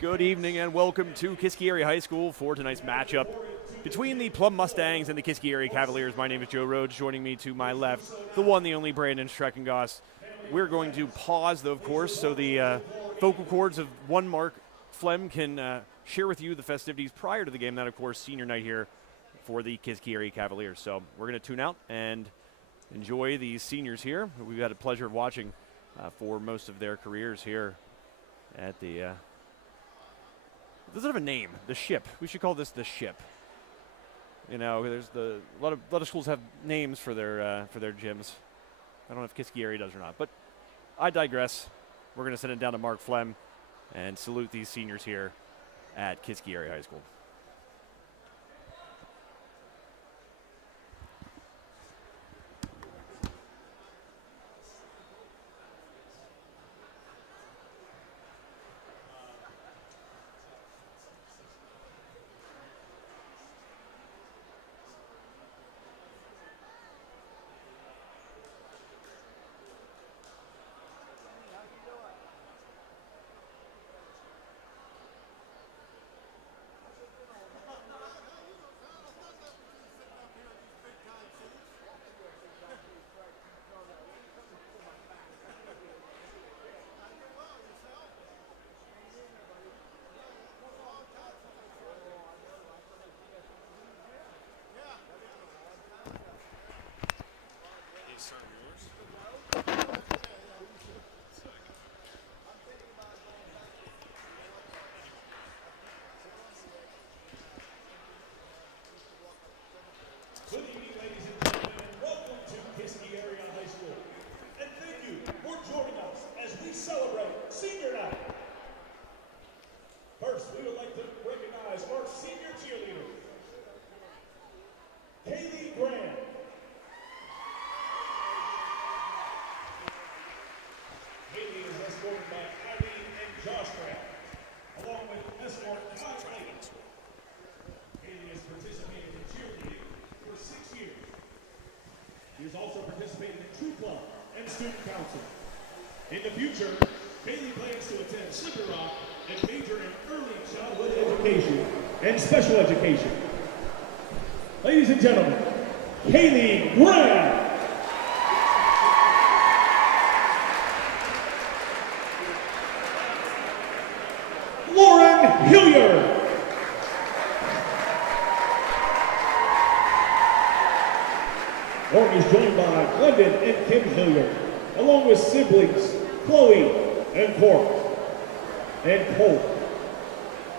Good evening and welcome to Kiski Area High School for tonight's matchup between the Plum Mustangs and the Kiski Area Cavaliers. My name is Joe Rhodes. Joining me to my left, the one, the only Brandon Streckengoss. We're going to pause, though, of course, so the vocal cords of one Mark Flem can share with you the festivities prior to the game. That, of course, senior night here for the Kiski Area Cavaliers. So we're going to tune out and enjoy these seniors here. We've had a pleasure of watching for most of their careers here at the does it have a name? The Ship. We should call this the Ship. You know, there's a lot of schools have names for their gyms. I don't know if Kiski area does or not, but I digress. We're going to send it down to Mark Flem and salute these seniors here at Kiski Area High School. Good evening, ladies and gentlemen, and welcome to Kiski Area High School. And thank you for joining us as we celebrate Senior Night. First, we would like to recognize our senior cheerleader, Haley Graham. Haley is escorted by Irene and Josh Graham, along with escort Kyle Clayton. Haley has participated in cheerleading for 6 years. He has also participated in True Plum and Student Council. In the future, Haley plans to attend Slippery Rock and major in early childhood education and special education. Ladies and gentlemen, Haley Graham. Lauren Hilliard. Lauren is joined by Glendon and Kim Hilliard, along with siblings Chloe and Cora and Cole.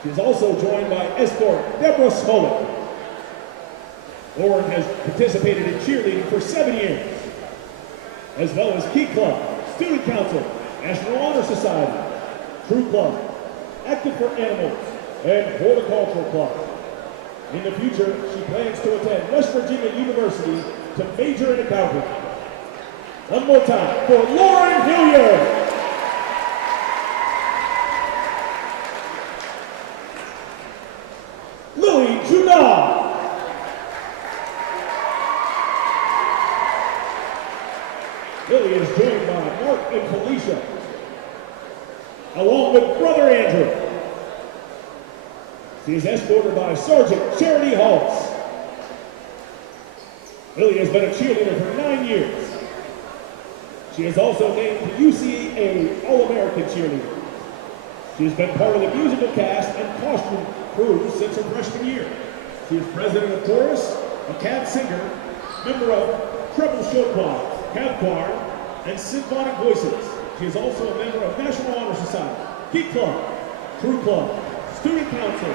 She is also joined by escort Deborah Smollett. Lauren has participated in cheerleading for 7 years, as well as Key Club, Student Council, National Honor Society, True Club, Active for Animals, and Horticultural Club. In the future, she plans to attend West Virginia University to major in accounting. One more time for Lauren Hilliard. Lily Juna. Lily is joined by Mark and Felicia, along with brother Andrew. She is escorted by Sergeant Charity Halls. Lily has been a cheerleader for 9 years. She is also named the UCA All-American Cheerleader. She has been part of the musical cast and costume crew since her freshman year. She is president of chorus, a cab singer, member of treble show choir, cab choir, and symphonic voices. She is also a member of National Honor Society, Geek Club, True Club, Student Council,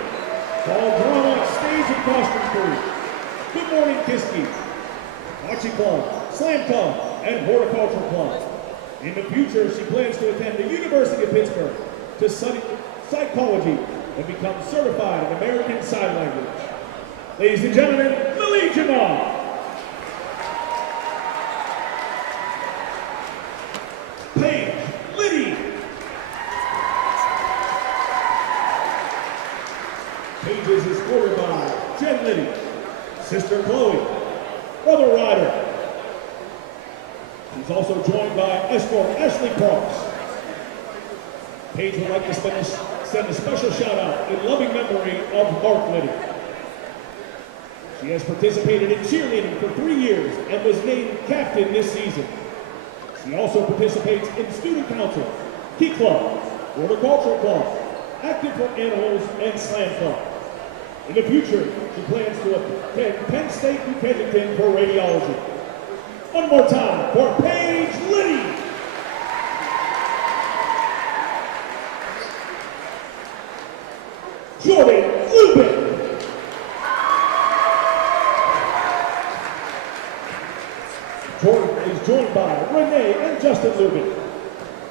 Hall Drama, Stage and Costume Crew, Good Morning Kiski, Archie Club, Slam Club, and Horticultural Club. In the future, she plans to attend the University of Pittsburgh to study psychology and become certified in American Sign Language. Ladies and gentlemen, Lily Jamal. Paige Liddy. Paige is escorted by Jen Liddy, sister Chloe, brother Ryder. He's also joined by escort Ashley Cross. Paige would like to spend send a special shout out in loving memory of Mark Liddy. She has participated in cheerleading for 3 years and was named captain this season. She also participates in student council, Key Club, Horticultural Club, Active for Animals, and Slam Club. In the future, she plans to attend Penn State New Kensington for radiology. One more time for Paige Liddy. Jordan Lubin. Jordan is joined by Renee and Justin Lubin,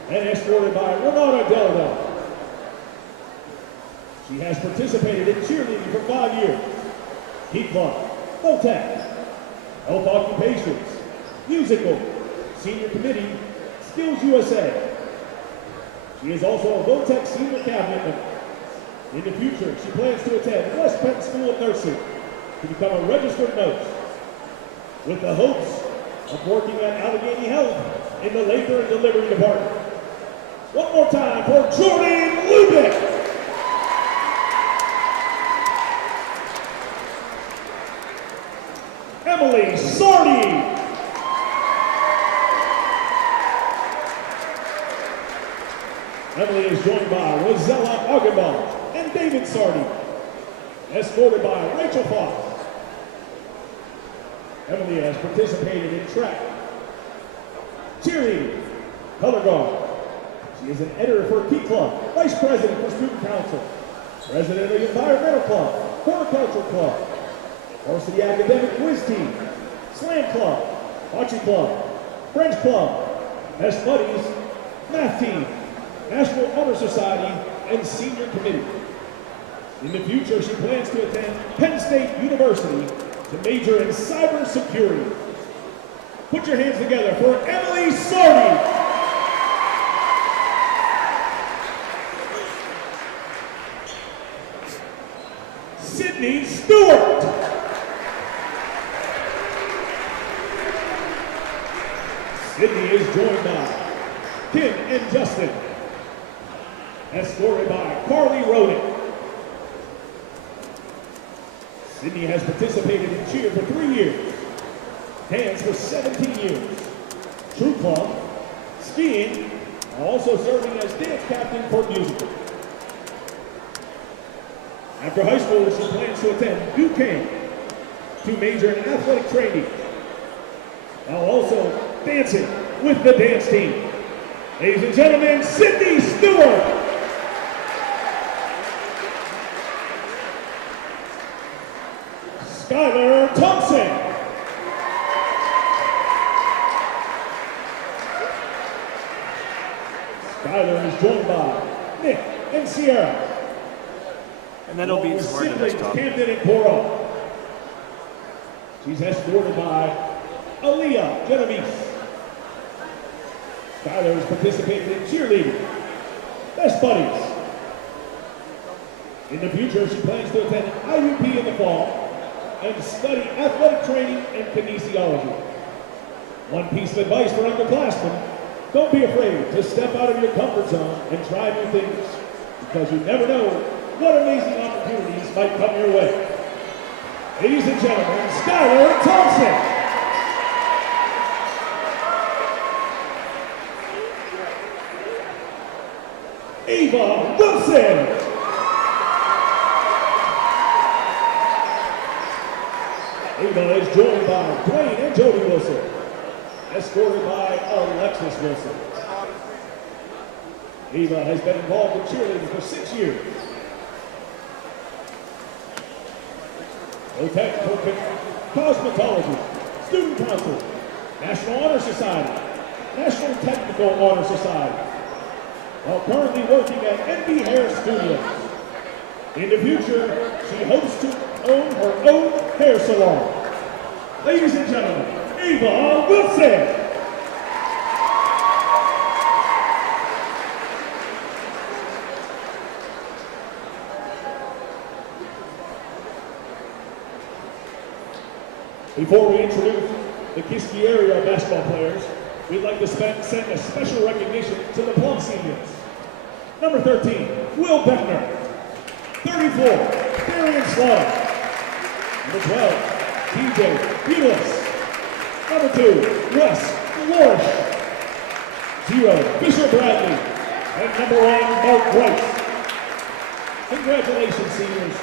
and escorted by Renata Delda. She has participated in cheerleading for 5 years, Heat Club, VOTEC, Health Occupations, Musical, Senior Committee, Skills USA. She is also a VOTEC Senior Cabinet member. In the future, she plans to attend West Penn School of Nursing to become a registered nurse, with the hopes of working at Allegheny Health in the labor and delivery department. One more time for Jordan Lubick. Emily Sardi. Emily is joined by Rosella Augenbaum and David Sardi, escorted by Rachel Fox. Emily has participated in track, cheerleading, color guard. She is an editor for Key Club, vice president for student council, president of the environmental club, horticultural club, varsity academic quiz team, slam club, bocce club, French club, best buddies, math team, National Honor Society, and senior committee. In the future, she plans to attend Penn State University to major in cybersecurity. Put your hands together for Emily Sardi. Sydney Stewart. Sydney is joined by Kim and Justin, escorted by Carly Roden. Sydney has participated in cheer for 3 years, dance for 17 years, True Plum, skiing, also serving as dance captain for musical. After high school, she plans to attend Duquesne to major in athletic training, while also dancing with the dance team. Ladies and gentlemen, Sydney Stewart. Skylar Thompson. Skylar is joined by Nick and Sierra. And then it'll be tomorrow the next top. Camden and Coro. She's escorted by Aaliyah Genovese. Skylar has participated in cheerleading, best buddies. In the future, she plans to attend IUP in the fall and study athletic training and kinesiology. One piece of advice for underclassmen: don't be afraid to step out of your comfort zone and try new things, because you never know what amazing opportunities might come your way. Ladies and gentlemen, Skylar Thompson. Ava Wilson. Ava is joined by Dwayne and Jody Wilson, escorted by Alexis Wilson. Ava has been involved in cheerleading for 6 years. VOTEC, cosmetology, student council, National Honor Society, National Technical Honor Society, while currently working at NB Hair Studios. In the future, she hopes to own her own hair salon. Ladies and gentlemen, Ava Wilson. Before we introduce the Kiski area basketball players, we'd like to send a special recognition to the Plum seniors. Number 13, Will Beckner. 34, Darian Sloan. Number 12, TJ Bulis. Number 2, Wes Lorish. 0, Fisher Bradley. And number 1, Mark Rice. Congratulations, seniors.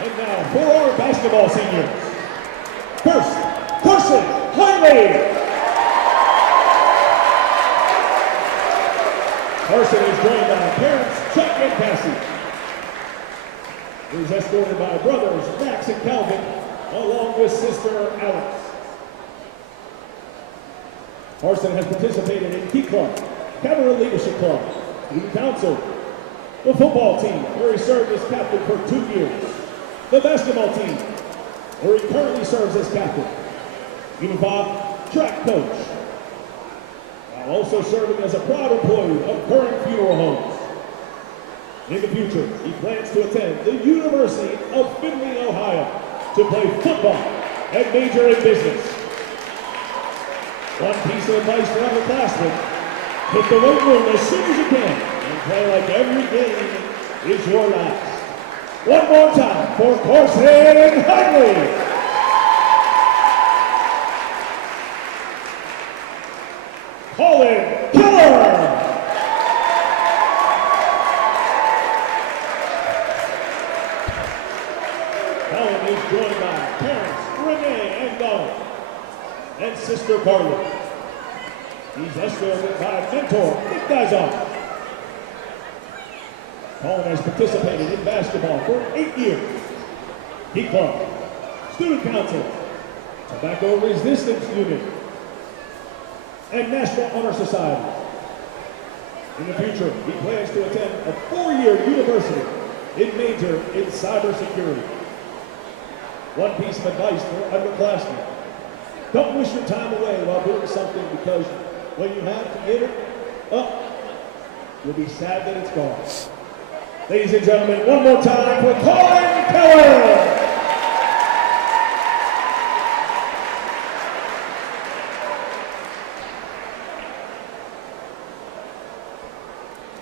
And now for our basketball seniors. First, Carson Hinley. Carson is joined by parents Chuck and Cassie. He is escorted by brothers Max and Calvin, along with sister Alex. Carson has participated in Key Club, Cavalier Leadership Club, Student Council, the football team, where he served as captain for 2 years, the basketball team, where he currently serves as captain, Unified track coach, while also serving as a proud employee of Current Funeral Homes. In the future, he plans to attend the University of Findlay, Ohio, to play football and major in business. One piece of advice for underclassmen: hit the weight room as soon as you can and play like every game is your last. One more time for Carson Hinley. Colin Keller. Colin is joined by parents Renee and Dawn and sister Carly. He's escorted by mentor Nick Dizon. Colin has participated in basketball for 8 years. Key Club, Student Council, Tobacco Resistance Unit, and National Honor Society. In the future, he plans to attend a 4-year university and major in cybersecurity. One piece of advice for underclassmen: don't wish your time away while doing something, because when you have to give it up, you'll be sad that it's gone. Ladies and gentlemen, one more time for Colin Keller.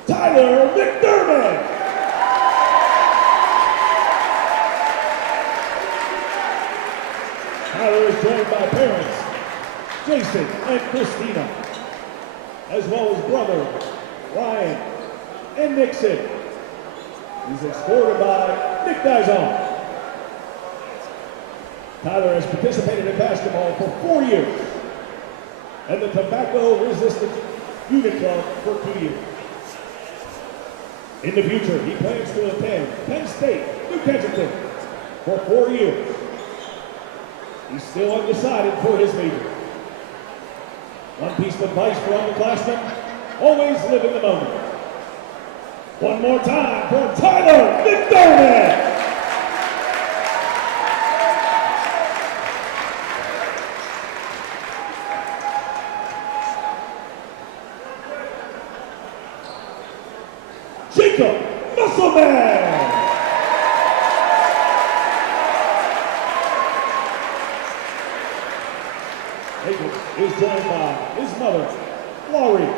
Tyler McDermott. Tyler is joined by parents Jason and Christina, as well as brother Ryan and Nixon. He's escorted by Nick Dizon. Tyler has participated in basketball for 4 years and the Tobacco Resistance Unit Club for 2 years. In the future, he plans to attend Penn State, New Kensington for 4 years. He's still undecided for his major. One piece of advice for underclassmen: always live in the moment. One more time for Tyler McDermott. Jacob Musselman. Jacob is joined by his mother, Laurie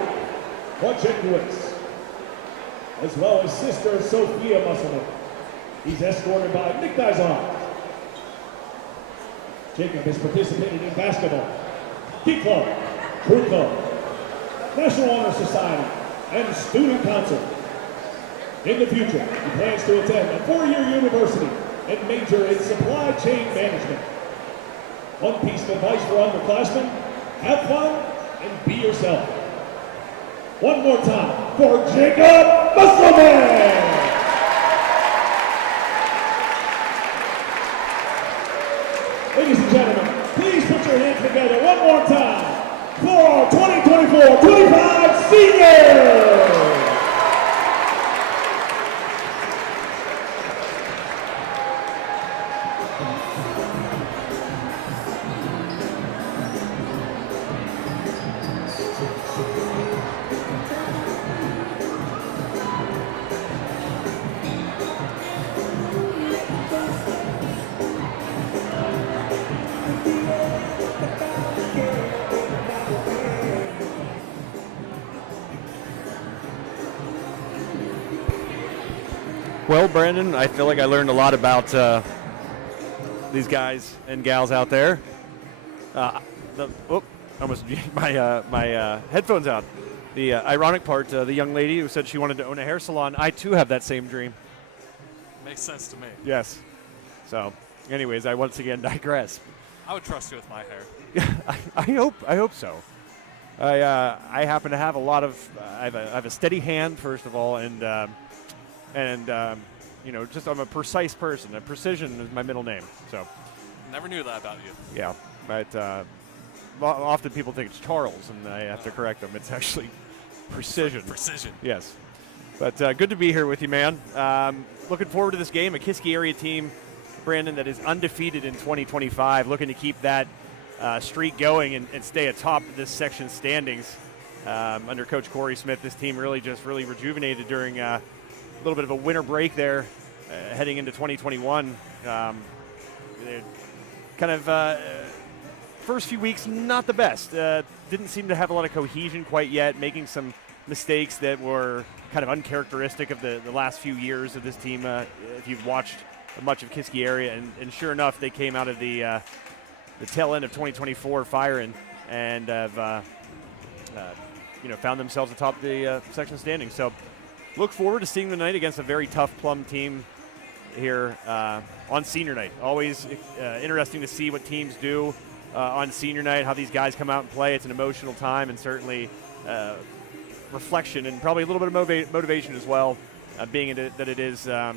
Wojciechowicz, as well as sister Sophia Musselman. He's escorted by Nick Dizon. Jacob has participated in basketball, Key Club, Crew Club, National Honor Society, and Student Council. In the future, he plans to attend a 4-year university and major in supply chain management. One piece of advice for underclassmen: have fun and be yourself. One more time for Jacob Musselman. Ladies and gentlemen, please put your hands together one more time for our 2024-25 seniors. Well, Brandon, I feel like I learned a lot about these guys and gals out there. I almost yanked my headphones out. The ironic part, the young lady who said she wanted to own a hair salon, I too have that same dream. Makes sense to me. Yes. So, anyways, I once again digress. I would trust you with my hair. I hope so. I happen to have a lot of. I have a steady hand, first of all, and just I'm a precise person. Precision is my middle name. So. Never knew that about you. Yeah, but often people think it's Charles, and I have to correct them. It's actually Precision. Precision. Yes. But good to be here with you, man. Looking forward to this game. A Kiski area team, Brandon, that is undefeated in 2025, looking to keep that streak going and stay atop this section standings. Under Coach Corey Smith, this team really rejuvenated during a little bit of a winter break there, heading into 2021. First few weeks, not the best. Didn't seem to have a lot of cohesion quite yet, making some mistakes that were kind of uncharacteristic of the last few years of this team. If you've watched much of Kiski area, and sure enough, they came out of the tail end of 2024 firing and have found themselves atop the section standing. So look forward to seeing them tonight against a very tough Plum team here on senior night. Always interesting to see what teams do on senior night, how these guys come out and play. It's an emotional time, and certainly reflection and probably a little bit of motivation as well, being that it is the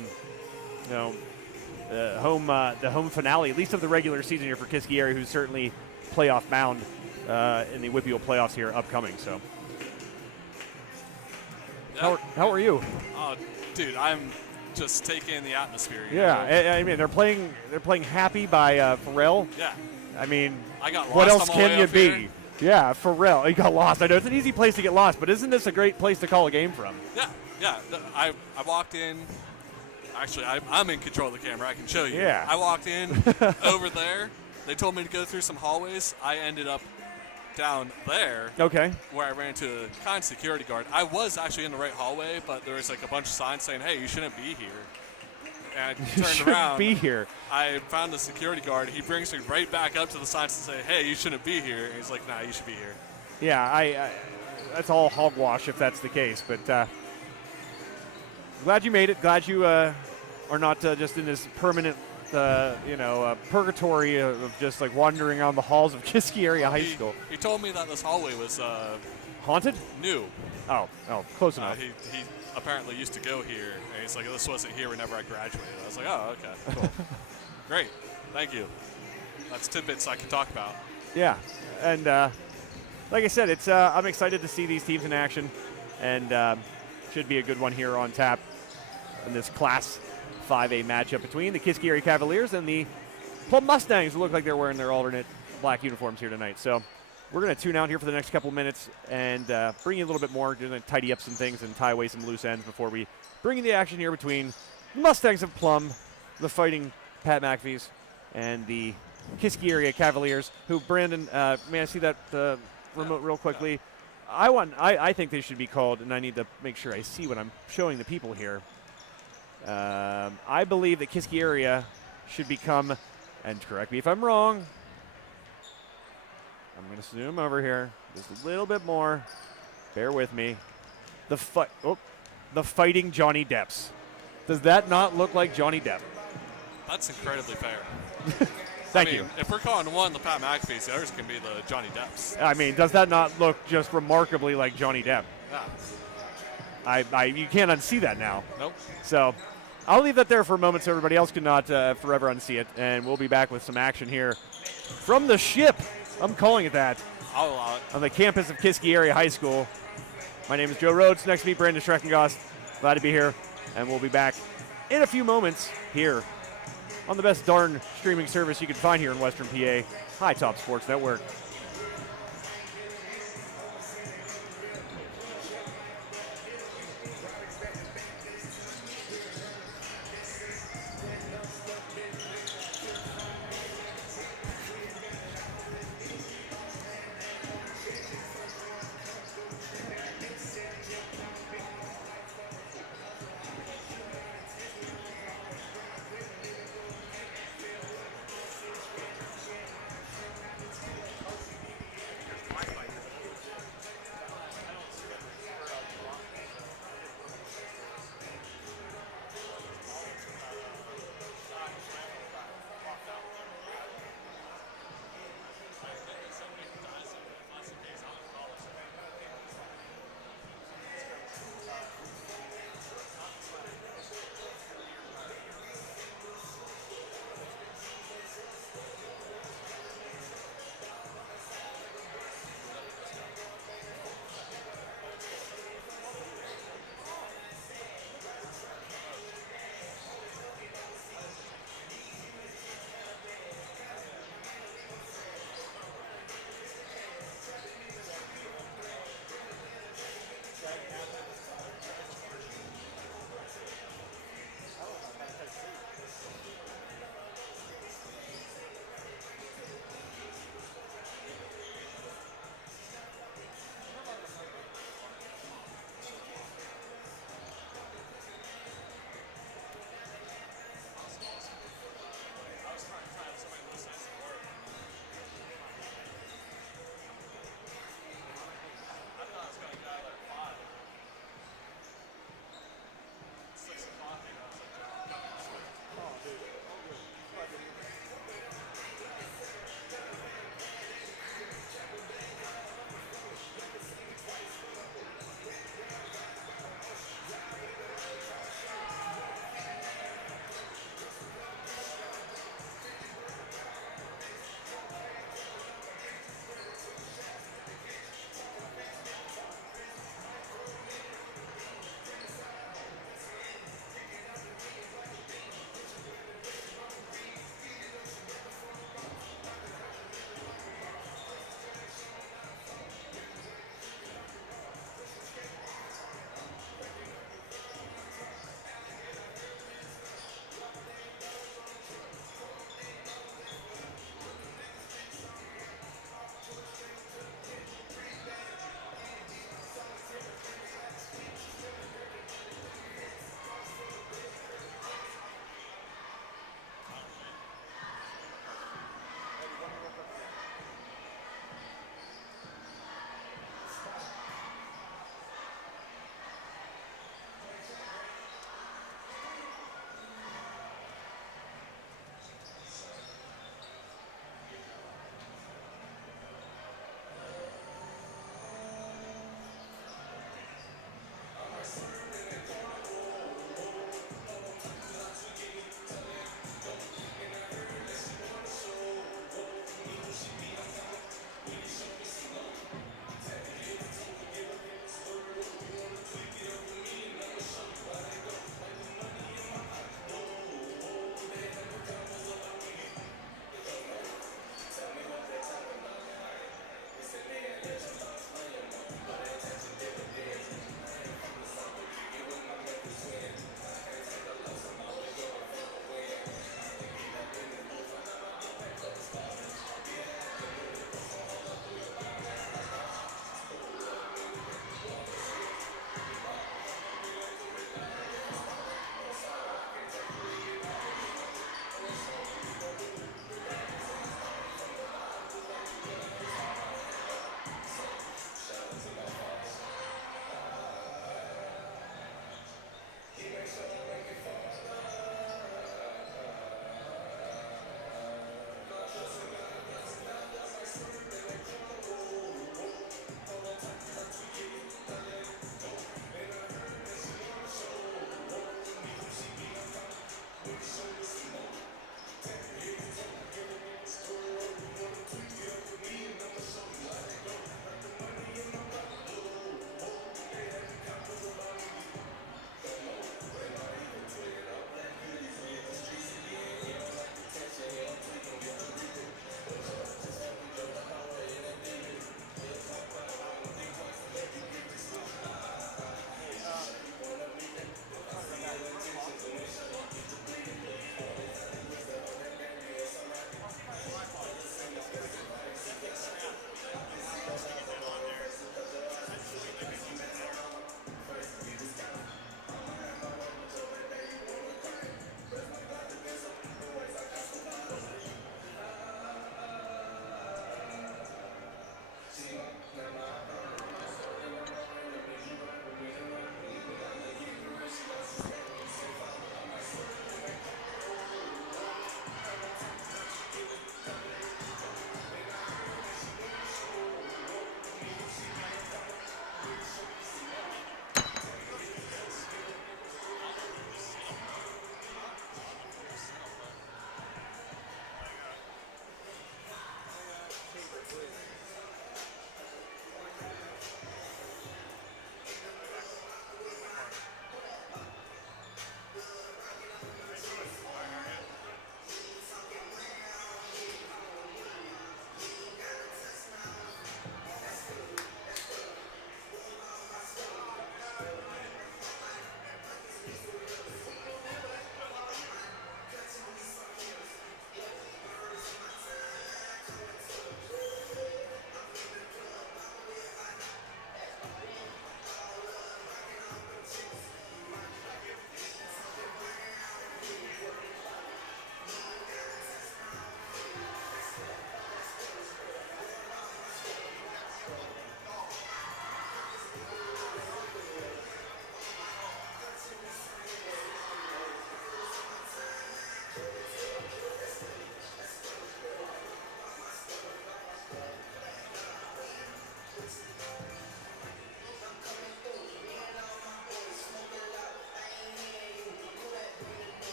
home finale, at least of the regular season here for Kiski area, who's certainly playoff bound in the WPIAL playoffs here upcoming. So, how are you? Oh, dude, I'm just taking in the atmosphere. Yeah, I mean they're playing Happy by Pharrell. Yeah. I mean, I got lost. what else can you be? Here. Yeah, Pharrell. You got lost. I know it's an easy place to get lost, but isn't this a great place to call a game from? Yeah. I walked in. Actually, I'm in control of the camera. I can show you. Yeah. I walked in over there. They told me to go through some hallways. I ended up down there. Okay. Where I ran into a kind of security guard. I was actually in the right hallway, but there was like a bunch of signs saying, "Hey, you shouldn't be here." And I turned around. Be here. I found the security guard. He brings me right back up to the signs and say, "Hey, you shouldn't be here." And he's like, "Nah, you should be here." Yeah, I that's all hogwash if that's the case. But glad you made it. Glad you are not just in this permanent, purgatory of just like wandering around the halls of Kiski area high school. He told me that this hallway was haunted. New. Oh, close enough. He apparently used to go here, and he's like, "This wasn't here whenever I graduated." I was like, "Oh, okay, cool, great, thank you." That's tidbits I can talk about. Yeah, and like I said, it's I'm excited to see these teams in action, and should be a good one here on tap in this Class 5A matchup between the Kiski area Cavaliers and the Plum Mustangs, who look like they're wearing their alternate black uniforms here tonight. So we're going to tune out here for the next couple minutes and bring you a little bit more, going to tidy up some things and tie away some loose ends before we bring in the action here between the Mustangs of Plum, the Fighting Pat McAfees, and the Kiski area Cavaliers, who, Brandon, may I see that remote real quickly? Yeah. I think they should be called, and I need to make sure I see what I'm showing the people here. I believe that Kiski area should become, and correct me if I'm wrong, I'm going to zoom over here just a little bit more. Bear with me. The Fighting Johnny Depps. Does that not look like Johnny Depp? That's incredibly fair. Thank you. If we're calling one the Pat McAfees, the others can be the Johnny Depps. I mean, does that not look just remarkably like Johnny Depp? Yeah. You can't unsee that now. Nope. So I'll leave that there for a moment so everybody else cannot forever unsee it, and we'll be back with some action here from the ship. I'm calling it that. I'll allow it. On the campus of Kiski area high school. My name is Joe Rhodes. Next to me, Brandon Schreckengast. Glad to be here, and we'll be back in a few moments here on the best darn streaming service you can find here in Western PA, High Top Sports Network.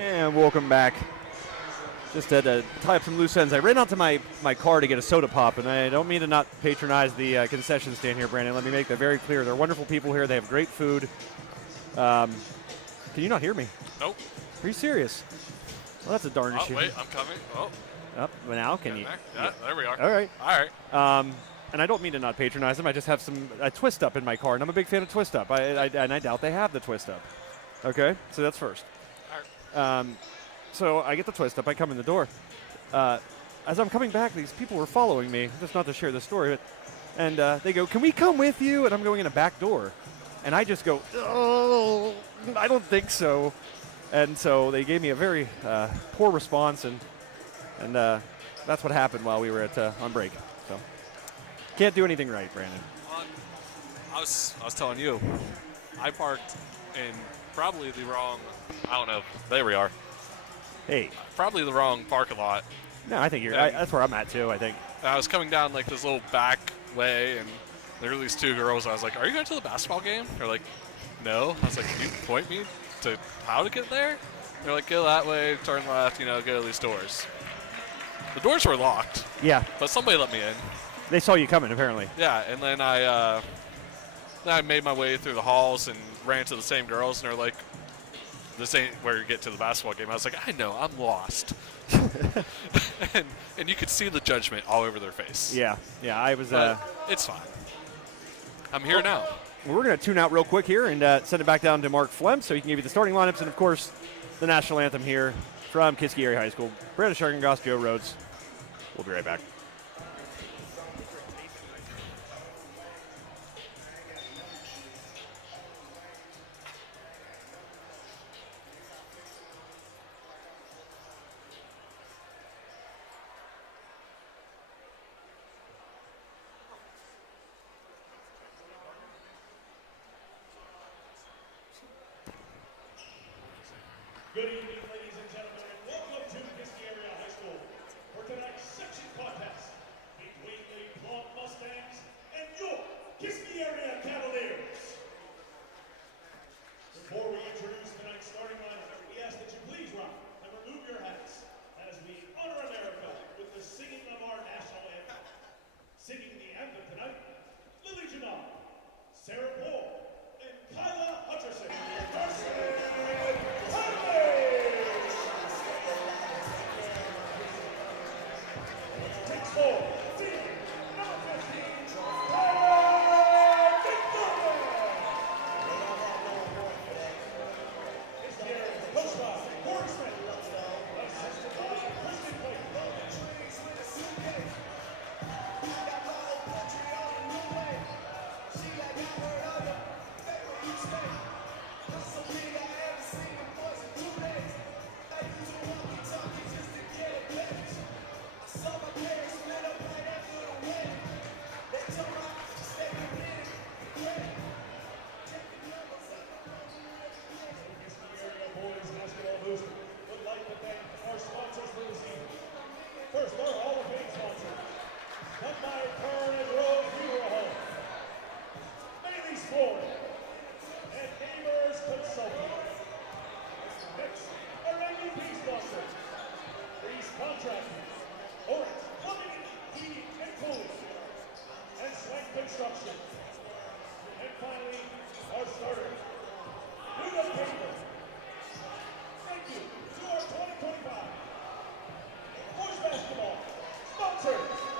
And welcome back. Just had to tie up some loose ends. I ran out to my car to get a soda pop, and I don't mean to not patronize the concession stand here, Brandon. Let me make that very clear. They're wonderful people here. They have great food. Can you not hear me? Nope. Are you serious? Well, that's a darn issue. Oh, wait, I'm coming. Oh. Up now, can you? Yeah, there we are. All right. All right. And I don't mean to not patronize them. I just have a twist up in my car, and I'm a big fan of twist up. And I doubt they have the twist up. Okay, so that's first. All right. So I get the twist up. I come in the door. As I'm coming back, these people were following me. Just not to share the story, and they go, "Can we come with you?" And I'm going in a back door, and I just go, "Oh, I don't think so." And so they gave me a very poor response, and that's what happened while we were on break. So can't do anything right, Brandon. I was telling you, I parked in probably the wrong. I don't know. There we are. Hey, probably the wrong parking lot. No, I think that's where I'm at too. I think. I was coming down like this little back way, and there were these two girls. I was like, "Are you going to the basketball game?" They're like, "No." I was like, "Can you point me to how to get there?" They're like, "Go that way, turn left, go to these doors." The doors were locked. Yeah. But somebody let me in. They saw you coming, apparently. Yeah, and then I made my way through the halls and ran to the same girls, and they're like, "This ain't where you get to the basketball game." I was like, "I know, I'm lost." and you could see the judgment all over their face. Yeah, I was. It's fine. I'm here now. We're going to tune out real quick here and send it back down to Mark Flem so he can give you the starting lineups and, of course, the national anthem here from Kiski Area High School. Brandon Sharkengoss, Joe Rhodes. We'll be right back. Good evening, ladies and gentlemen, and welcome to Kiski Area High School for tonight's section contest between the Plum Mustangs and your Kiski Area Cavaliers. Before we introduce tonight's starting lineup, we ask that you please rise and remove your hats as we honor America with the singing of our national anthem. Singing the anthem tonight, Lily Janal, Sarah Paul, and Kyla Hutcherson. Varsity. And finally, our starter, Luda Paper. Thank you to our 2025 boys basketball sponsor,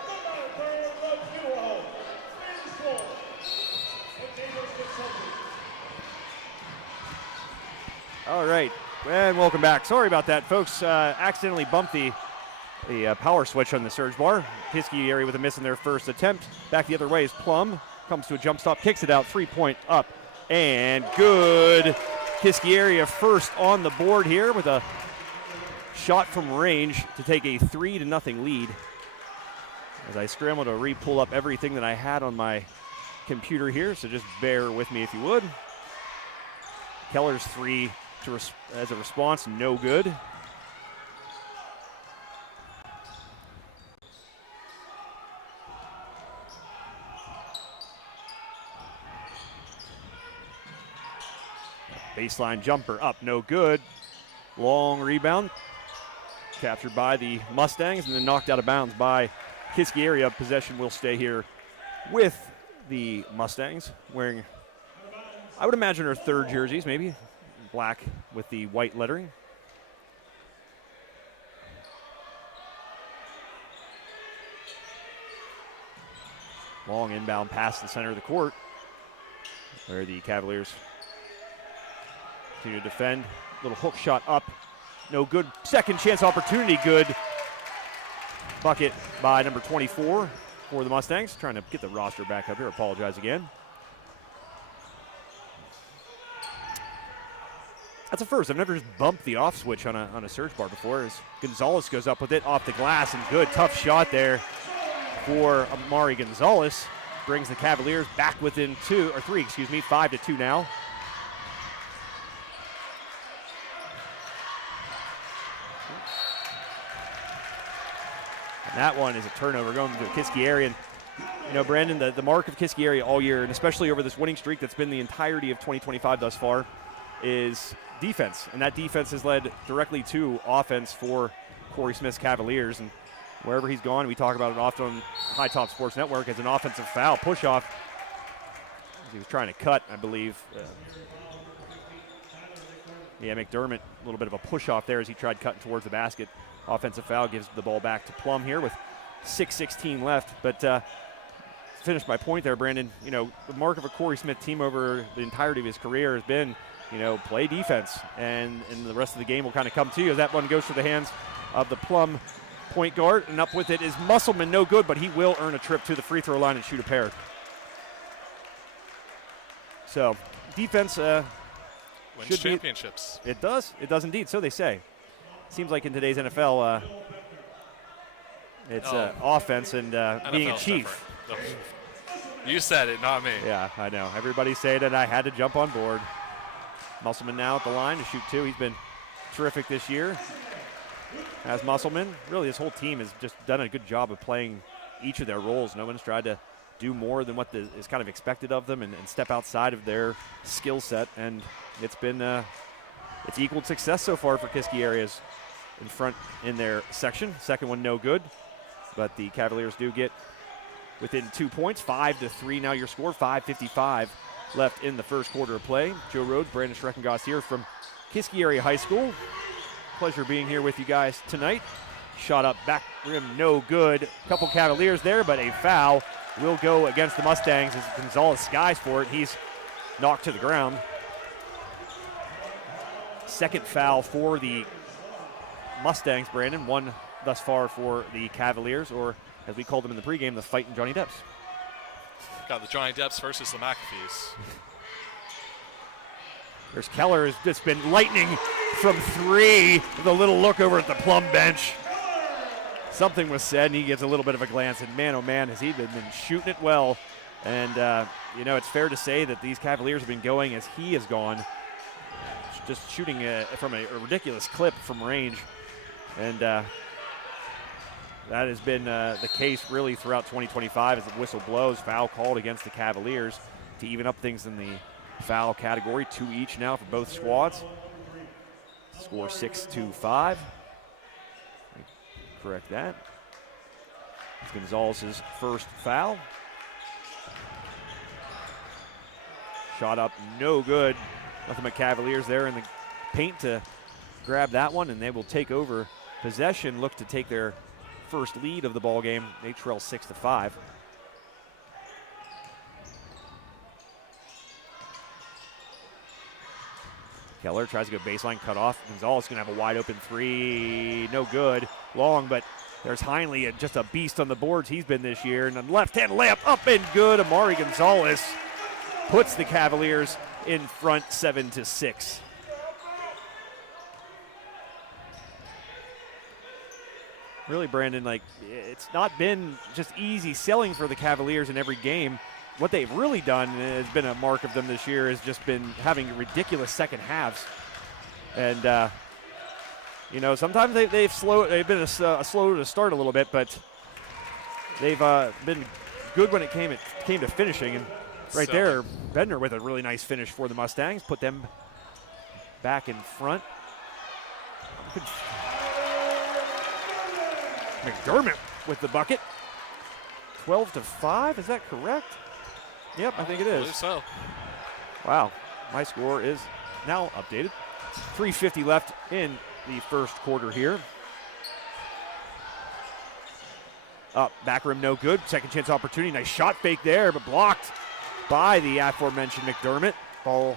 the Monitor of Funeral, Ladies Floor, and Neighbors Consulting. All right, and welcome back. Sorry about that, folks. Accidentally bumped the power switch on the surge bar. Kiski area with a miss in their first attempt. Back the other way is Plum. Comes to a jump stop, kicks it out, 3-point up, and good. Kiski area first on the board here with a shot from range to take a 3-0 lead. As I scramble to re-pull up everything that I had on my computer here, so just bear with me if you would. Keller's three as a response, no good. Baseline jumper up, no good. Long rebound. Captured by the Mustangs and then knocked out of bounds by Kiski area. Possession will stay here with the Mustangs, wearing, I would imagine, their third jerseys, maybe black with the white lettering. Long inbound pass to the center of the court, where the Cavaliers continue to defend. Little hook shot up. No good. Second chance opportunity, good. Bucket by number 24 for the Mustangs. Trying to get the roster back up here. Apologize again. That's a first. I've never just bumped the off switch on a search bar before. As Gonzalez goes up with it off the glass, and good tough shot there for Amari Gonzalez. Brings the Cavaliers back within 5-2 now. And that one is a turnover going to the Kiski area. And, you know, Brandon, the mark of Kiski area all year, and especially over this winning streak that's been the entirety of 2025 thus far, is defense. And that defense has led directly to offense for Corey Smith's Cavaliers. And wherever he's gone, we talk about it often on High Top Sports Network as an offensive foul push-off. He was trying to cut, I believe. McDermott, a little bit of a push-off there as he tried cutting towards the basket. Offensive foul gives the ball back to Plum here with 6:16 left. But to finish my point there, Brandon, you know, the mark of a Corey Smith team over the entirety of his career has been, you know, play defense. And the rest of the game will kind of come to you as that one goes to the hands of the Plum point guard. And up with it is Musselman, no good, but he will earn a trip to the free throw line and shoot a pair. So defense wins championships. It does indeed. So they say. Seems like in today's NFL, it's offense and being a chief. You said it, not me. Yeah, I know. Everybody said it. I had to jump on board. Musselman now at the line to shoot two. He's been terrific this year. As Musselman, really this whole team has just done a good job of playing each of their roles. No one's tried to do more than what is kind of expected of them and step outside of their skill set. And it's been it's equaled success so far for Kiski areas in front in their section. Second one no good, but the Cavaliers do get within 2 points. 5-3 now your score. 5:55 left in the first quarter of play. Joe Rhodes, Brandon Schreckengoss here from Kiski Area High School. Pleasure being here with you guys tonight. Shot up back rim, no good. Couple Cavaliers there, but a foul will go against the Mustangs as Gonzalez skies for it. He's knocked to the ground. Second foul for the Mustangs, Brandon. One thus far for the Cavaliers, or as we called them in the pregame, the Fightin' Johnny Depps. Got the Johnny Depps versus the McAfees. There's Keller, has just been lightning from three with a little look over at the Plum bench. Something was said, and he gets a little bit of a glance, and man, oh man, has he been shooting it well. And, you know, it's fair to say that these Cavaliers have been going as he has gone, just shooting from a ridiculous clip from range. And that has been the case really throughout 2025 as the whistle blows. Foul called against the Cavaliers to even up things in the foul category. 2 each now for both squads. Score 6-5. Correct that. It's Gonzalez's first foul. Shot up, no good. Nothing but Cavaliers there in the paint to grab that one, and they will take over possession, look to take their first lead of the ball game. They trail 6-5. Keller tries to go baseline, cut off. Gonzalez going to have a wide open three. No good. Long, but there's Heinley, just a beast on the boards he's been this year. And a left-hand layup up and good. Amari Gonzalez puts the Cavaliers in front 7-6. Really, Brandon, like, it's not been just easy selling for the Cavaliers in every game. What they've really done has been a mark of them this year has just been having ridiculous second halves. And, you know, sometimes they've been a slow to start a little bit, but they've been good when it came to finishing. And right so there, Bednar with a really nice finish for the Mustangs, put them back in front. McDermott with the bucket. 12-5, is that correct? Yep, I think it I is. believe so. Wow, my score is now updated. 3:50 left in the first quarter here. Up, back rim, no good. Second chance opportunity. Nice shot fake there, but blocked by the aforementioned McDermott. Ball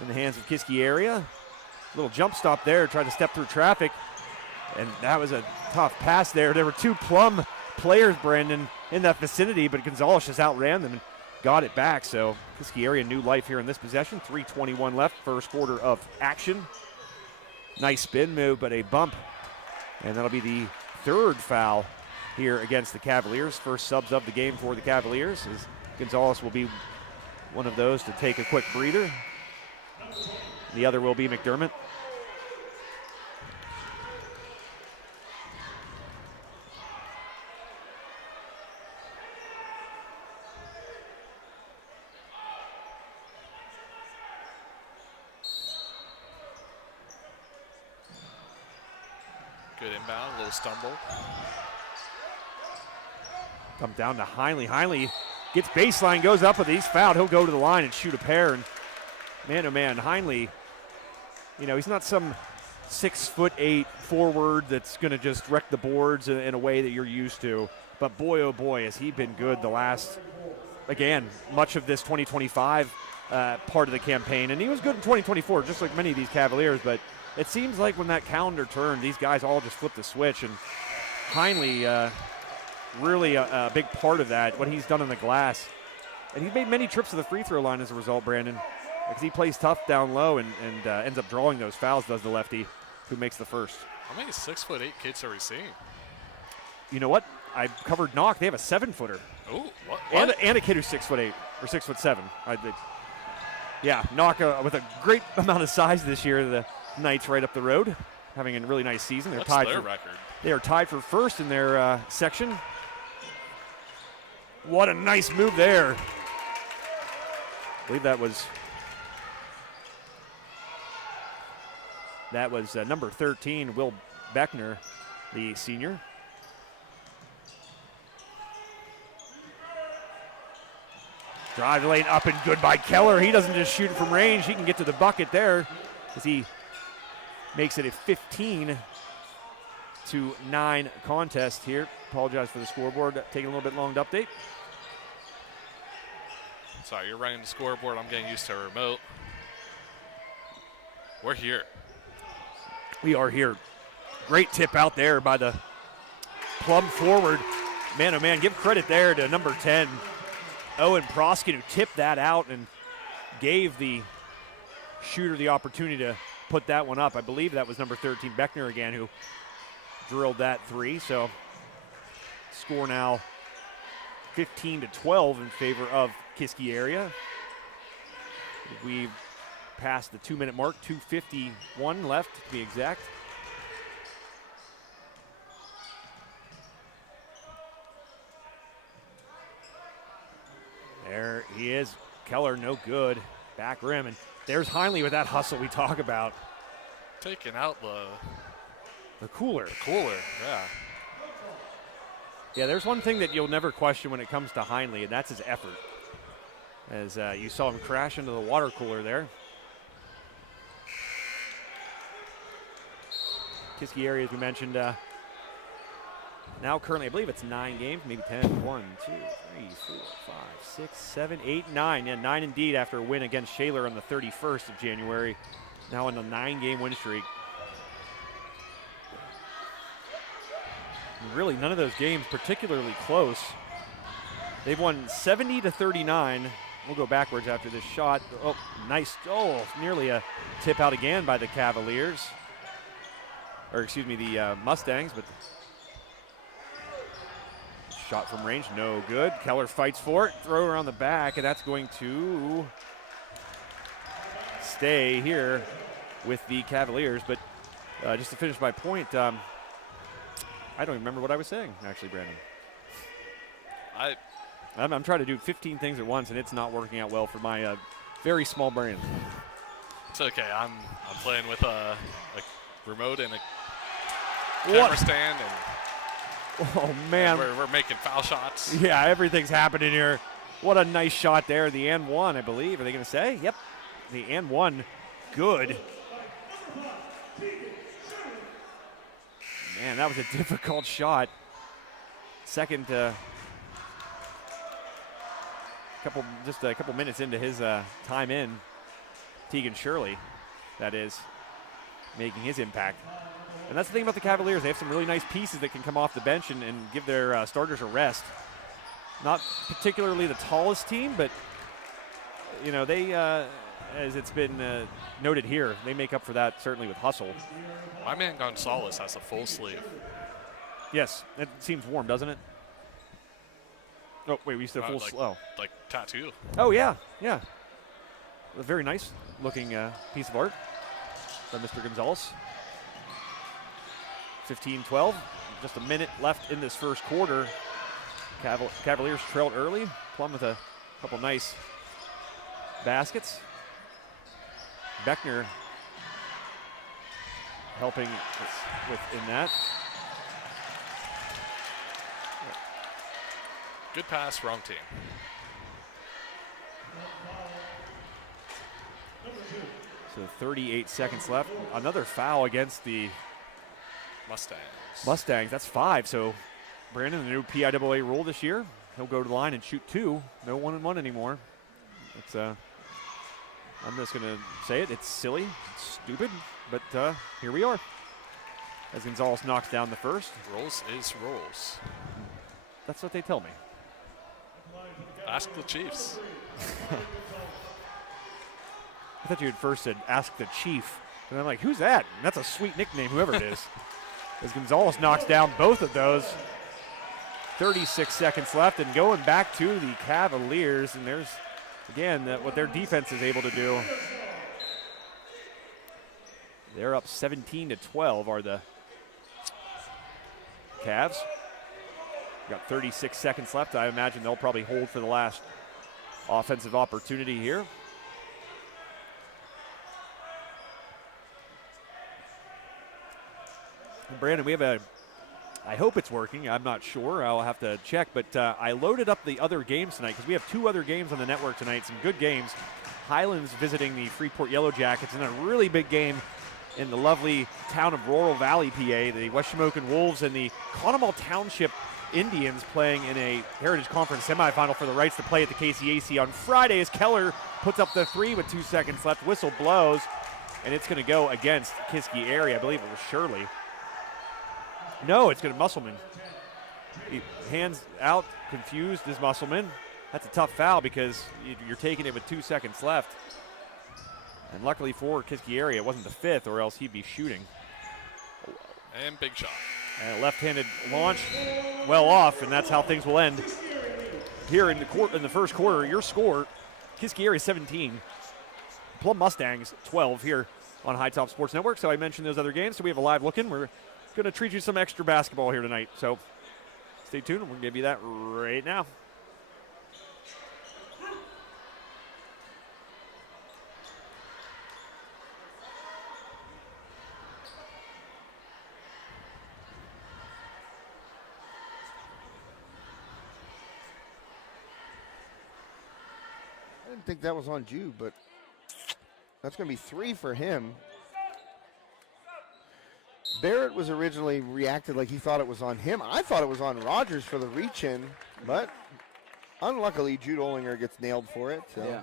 in the hands of Kiski area. Little jump stop there, tried to step through traffic. And that was a tough pass there. There were two Plum players, Brandon, in that vicinity, but Gonzalez just outran them and got it back. So Kiski area new life here in this possession. 3:21 left, first quarter of action. Nice spin move, but a bump. And that'll be the third foul here against the Cavaliers. First subs of the game for the Cavaliers, as Gonzalez will be one of those to take a quick breather. The other will be McDermott. Good inbound, a little stumble. Come down to Heinley. Heinley gets baseline, goes up with it. He's fouled. He'll go to the line and shoot a pair. And man, oh man, Heinley, you know, he's not some 6'8" forward that's going to just wreck the boards in a way that you're used to. But boy, oh boy, has he been good the last, again, much of this 2025 part of the campaign. And he was good in 2024, just like many of these Cavaliers. But it seems like when that calendar turned, these guys all just flipped the switch. And Heinley, really a big part of that, what he's done on the glass. And he's made many trips to the free throw line as a result, Brandon, because he plays tough down low and ends up drawing those fouls, does the lefty, who makes the first. How many 6'8" kids are we seeing? You know what? I covered Knock. They have a 7-footer. Ooh, what? And a kid who's 6'8" or 6'7". Yeah, Knock with a great amount of size this year. The Knights right up the road, having a really nice season. What's their record? They are tied for first in their section. What a nice move there. I believe that was number 13, Will Beckner, the senior. Drive lane up and good by Keller. He doesn't just shoot it from range. He can get to the bucket there as he makes it a 15-9 contest here. Apologize for the scoreboard taking a little bit long to update. Sorry, you're running the scoreboard. I'm getting used to a remote. We're here. We are here. Great tip out there by the Plum forward. Man, oh man, give credit there to number 10, Owen Proskin, who tipped that out and gave the shooter the opportunity to put that one up. I believe that was number 13, Beckner again, who drilled that three. So score now 15-12 in favor of Kiski area. We've passed the 2-minute mark, 2:51 left to be exact. There he is. Keller, no good. Back rim, and there's Heinley with that hustle we talk about. Taking out The cooler. yeah. Yeah, there's one thing that you'll never question when it comes to Heinley, and that's his effort. As you saw him crash into the water cooler there. Kiski area, as we mentioned, now currently, I believe it's 9 games, maybe 10. 1, 2, 3, 4, 5, 6, 7, 8, 9. Yeah, 9 indeed after a win against Shaler on the 31st of January. Now in a 9-game win streak. Really, none of those games particularly close. They've won 70-39. We'll go backwards after this shot. Oh, nice. Oh, nearly a tip out again by the Cavaliers. Or excuse me, the Mustangs, but shot from range, no good. Keller fights for it, throw around the back, and that's going to stay here with the Cavaliers. But just to finish my point, I don't even remember what I was saying, actually, Brandon. I'm trying to do 15 things at once, and it's not working out well for my very small brain. It's okay. I'm playing with a remote and a camera stand, and oh man, we're making foul shots. Yeah, everything's happening here. What a nice shot there. The and one, I believe. Are they going to say? Yep. The and one. Good. Man, that was a difficult shot. Second, just a couple minutes into his time in, Tegan Shirley, that is, making his impact. And that's the thing about the Cavaliers. They have some really nice pieces that can come off the bench and give their starters a rest. Not particularly the tallest team, but, you know, they, as it's been noted here, they make up for that certainly with hustle. My man Gonzalez has a full sleeve. Yes, it seems warm, doesn't it? Oh, wait, we used to full sleeve. Like tattoo. Oh, yeah, yeah. A very nice looking piece of art by Mr. Gonzalez. 15-12, just a minute left in this first quarter. Cavaliers trailed early. Plum with a couple nice baskets. Beckner helping in that. Good pass, wrong team. So 38 seconds left. Another foul against the Mustangs. That's 5. So Brandon, the new PIAA rule this year, he'll go to the line and shoot 2. No 1-and-1 anymore. It's I'm just going to say it. It's silly. It's stupid. But here we are. As Gonzalez knocks down the first. Rolls is rolls. That's what they tell me. Ask the Chiefs. I thought you had first said, ask the chief. And I'm like, who's that? And that's a sweet nickname, whoever it is. As Gonzalez knocks down both of those. 36 seconds left and going back to the Cavaliers. And there's, again, what their defense is able to do. They're up 17-12 are the Cavs. Got 36 seconds left. I imagine they'll probably hold for the last offensive opportunity here. Brandon, we have I hope it's working. I'm not sure. I'll have to check. But I loaded up the other games tonight because we have 2 other games on the network tonight. Some good games. Highlands visiting the Freeport Yellow Jackets in a really big game in the lovely town of Laurel Valley, PA. The West Shamokin Wolves and the Conemaugh Township Indians playing in a Heritage Conference semifinal for the rights to play at the KCAC on Friday as Keller puts up the 3 with 2 seconds left. Whistle blows, and it's going to go against Kiski area. I believe it was Shirley. No, it's going to Musselman. He hands out, confused is Musselman. That's a tough foul because you're taking it with 2 seconds left. And luckily for Kiski area, it wasn't the 5th, or else he'd be shooting. And big shot. And a left-handed launch, well off, and that's how things will end. Here in the first quarter, your score, Kiski area 17, Plum Mustangs 12 here on High Top Sports Network. So I mentioned those other games, so we have a live look-in. We're going to treat you some extra basketball here tonight. So stay tuned, and we'll give you that right now. I didn't think that was on Jude, but that's going to be 3 for him. Barrett was originally reacted like he thought it was on him. I thought it was on Rogers for the reach-in, but unluckily Jude Olinger gets nailed for it. So, yeah.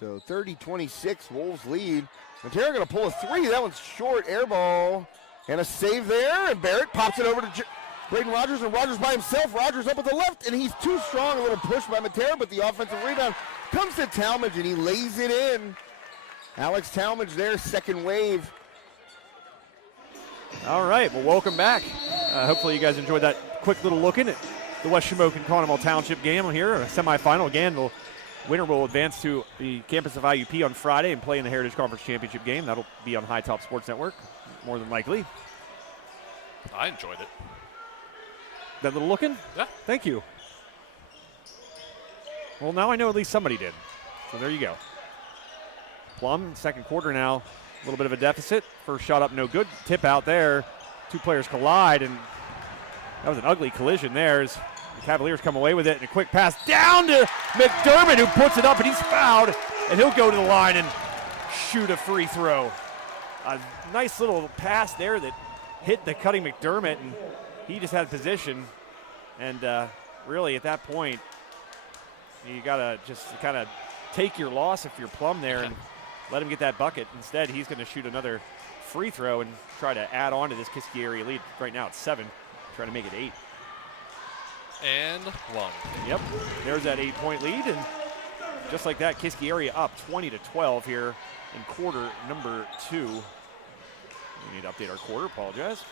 So 30-26, Wolves lead. Matera going to pull a 3. That one's short, air ball, and a save there. And Barrett pops it over to Braden Rogers, and Rogers by himself. Rogers up at the left, and he's too strong. A little push by Matera, but the offensive rebound comes to Talmadge, and he lays it in. Alex Talmadge there, second wave. All right, well, welcome back. Hopefully you guys enjoyed that quick little look in at the West Shamokin Conemaugh Township game here, a semifinal. Again, the winner will advance to the campus of IUP on Friday and play in the Heritage Conference Championship game. That'll be on High Top Sports Network, more than likely. I enjoyed it. That little look in? Yeah. Thank you. Well, now I know at least somebody did. So there you go. Plum, second quarter now, a little bit of a deficit. First shot up, no good. Tip out there. Two players collide, and that was an ugly collision there as the Cavaliers come away with it. And a quick pass down to McDermott, who puts it up, and he's fouled. And he'll go to the line and shoot a free throw. A nice little pass there that hit the cutting McDermott, and he just had position. And really, at that point, you got to just kind of take your loss if you're Plum there and let him get that bucket. Instead, he's going to shoot another free throw and try to add on to this Kiski area lead. Right now it's 7, trying to make it 8. And 1. Yep, there's that 8-point lead, and just like that, Kiski area up 20-12 here in quarter number 2. We need to update our quarter, apologize.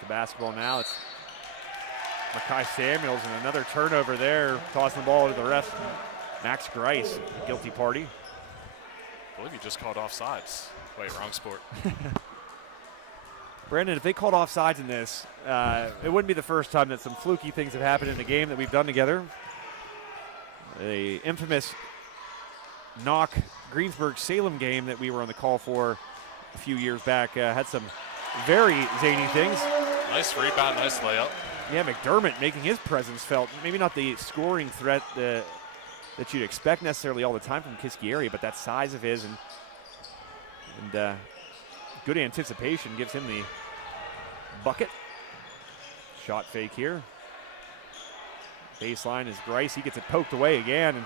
The basketball now, it's Makai Samuels, and another turnover there, tossing the ball to the ref. Max Grice, guilty party. I believe he just called offsides. Wait, wrong sport. Brandon, if they called offsides in this, it wouldn't be the first time that some fluky things have happened in the game that we've done together. The infamous knock Greensburg-Salem game that we were on the call for a few years back had some very zany things. Nice rebound, nice layup. Yeah, McDermott making his presence felt. Maybe not the scoring threat that you'd expect necessarily all the time from Kiski area, but that size of his and good anticipation gives him the bucket. Shot fake here. Baseline is Grice. He gets it poked away again, and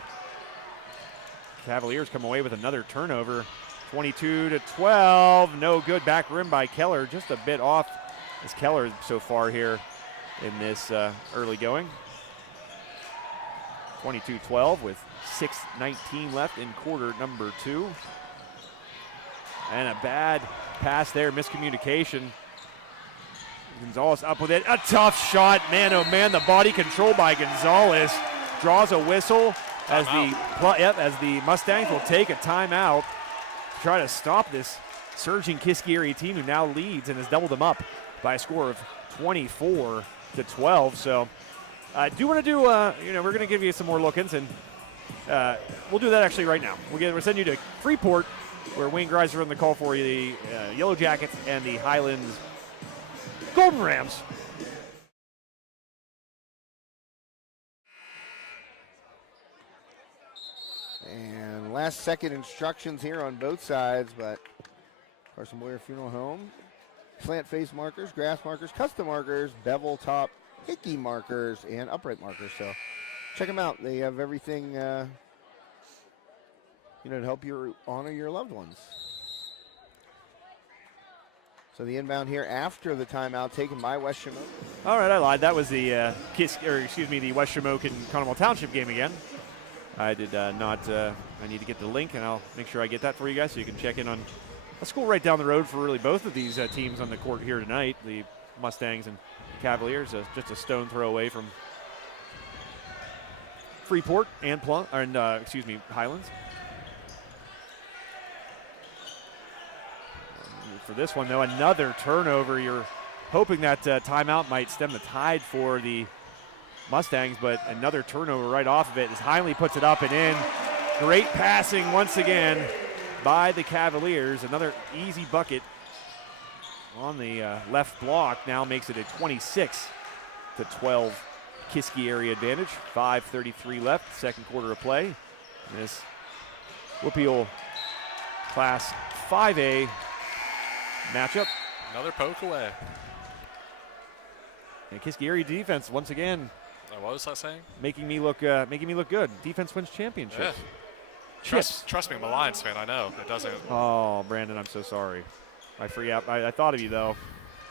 Cavaliers come away with another turnover. 22-12. No good. Back rim by Keller. Just a bit off as Keller so far here in this early going. 22-12 with 6:19 left in quarter number 2. And a bad pass there, miscommunication. Gonzalez up with it. A tough shot. Man, oh man, the body control by Gonzalez. Draws a whistle as the Mustangs will take a timeout to try to stop this surging Kiski area team who now leads and has doubled them up by a score of 24-12. So I do want to do, we're going to give you some more look-ins, and we'll do that actually right now. We'll send you to Freeport, where Wayne Greiser on the call for you, the Yellow Jackets and the Highlands Golden Rams. And last second instructions here on both sides, but Carson Boyer Funeral Home. Slant face markers, grass markers, custom markers, bevel top, hickey markers, and upright markers. So check them out. They have everything to help you honor your loved ones. So the inbound here after the timeout taken by West Shamokin. All right, I lied. That was the the West Shamokin Connemara Township game again. I did not. I need to get the link, and I'll make sure I get that for you guys so you can check in on a school right down the road for really both of these teams on the court here tonight. The Mustangs and Cavaliers, just a stone throw away from Freeport and Plum, Highlands. For this one, though, another turnover. You're hoping that timeout might stem the tide for the Mustangs, but another turnover right off of it as Heinley puts it up and in. Great passing once again by the Cavaliers. Another easy bucket on the left block now makes it a 26-12 Kiski area advantage. 5:33 left, second quarter of play. This WPIAL Class 5A matchup. Another poke away. And Kiski area defense once again. What was I saying? Making me look good. Defense wins championships. Yeah. Trust me, I'm a Lions fan. I know it doesn't. Oh, Brandon, I'm so sorry. I forgot. I thought of you though.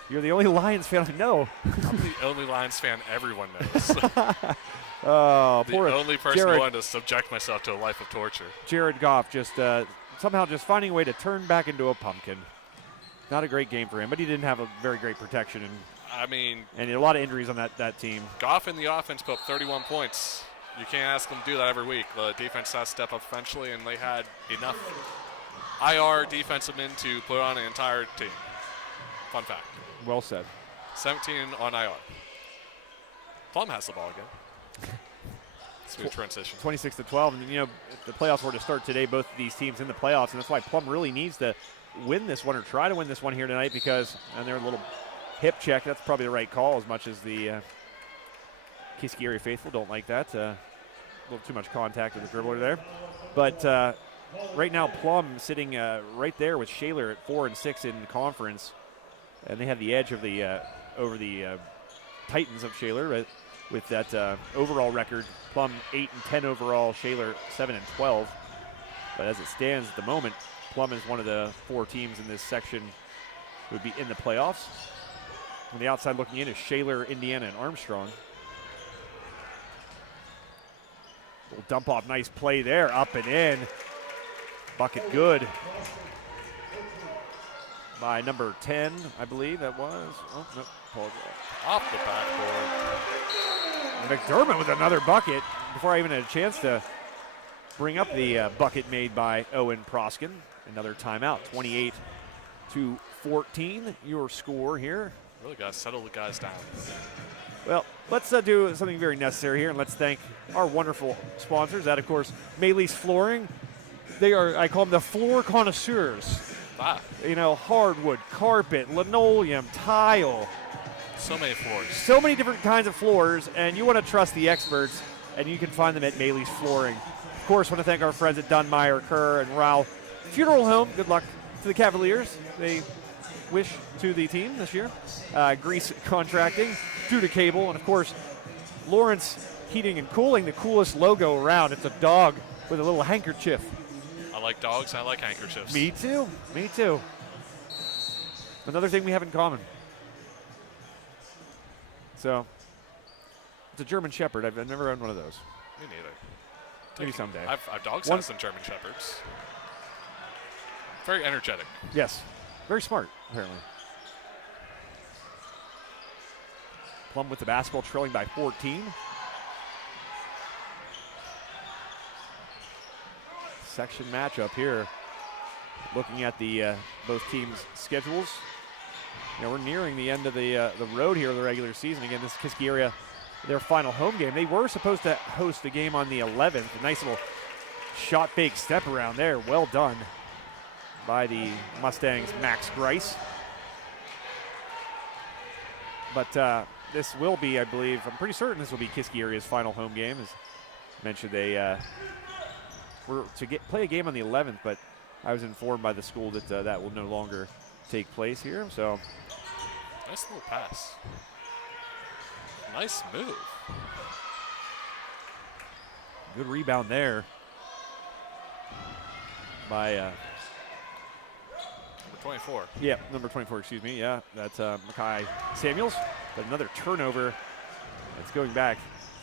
You're the only Lions fan I know. I'm the only Lions fan everyone knows. Oh, the poor only person Jared, who wanted to subject myself to a life of torture. Jared Goff just somehow just finding a way to turn back into a pumpkin. Not a great game for him, but he didn't have a very great protection and a lot of injuries on that team. Goff in the offense put up 31 points. You can't ask them to do that every week. The defense has to step up eventually, and they had enough IR defensive men to put on an entire team. Fun fact. Well said. 17 on IR. Plum has the ball again. Smooth transition. 26-12, and if the playoffs were to start today, both of these teams in the playoffs, and that's why Plum really needs to win this one or try to win this one here tonight because, and their little hip check, that's probably the right call as much as the Kiski area faithful don't like that. A little too much contact with the dribbler there. But right now, Plum sitting right there with Shaler at 4 and 6 in conference, and they have the edge of the over the Titans of Shaler with that overall record. Plum 8 and 10 overall, Shaler 7 and 12. But as it stands at the moment, Plum is one of the 4 teams in this section who would be in the playoffs. On the outside looking in is Shaler, Indiana, and Armstrong. Little dump off, nice play there, up and in. Bucket good by number 10, I believe that was. Oh, no, apologize. Off the backboard. McDermott with another bucket before I even had a chance to bring up the bucket made by Owen Proskin. Another timeout, 28-14, your score here. Really got to settle the guys down. Well, let's do something very necessary here, and let's thank our wonderful sponsors. That, of course, Maylee's Flooring. They are, I call them the floor connoisseurs. Ah. Hardwood, carpet, linoleum, tile. So many floors. So many different kinds of floors, and you want to trust the experts, and you can find them at Maylee's Flooring. Of course, want to thank our friends at Dunmeyer, Kerr, and Rao Funeral Home. Good luck to the Cavaliers. They wish to the team this year. Grease Contracting, Duda Cable, and of course, Lawrence Heating and Cooling, the coolest logo around. It's a dog with a little handkerchief. I like dogs, I like handkerchiefs. Me too. Me too. Another thing we have in common. So, it's a German Shepherd. I've never owned one of those. Me neither. Maybe someday. I've dogs have some German Shepherds. Very energetic. Yes. Very smart, apparently. Plum with the basketball, trailing by 14. Section matchup here. Looking at the both teams' schedules. We're nearing the end of the road here of the regular season. Again, this Kiski area, their final home game. They were supposed to host a game on the 11th. A nice little shot fake step around there. Well done by the Mustangs' Max Grice. But this will be, I believe, I'm pretty certain this will be Kiski area's final home game. As mentioned, they were to play a game on the 11th, but I was informed by the school that that will no longer take place here. So, nice little pass. Nice move. Good rebound there by Number 24. Yeah, number 24, excuse me. Yeah, that's Makai Samuels. But another turnover. It's going back.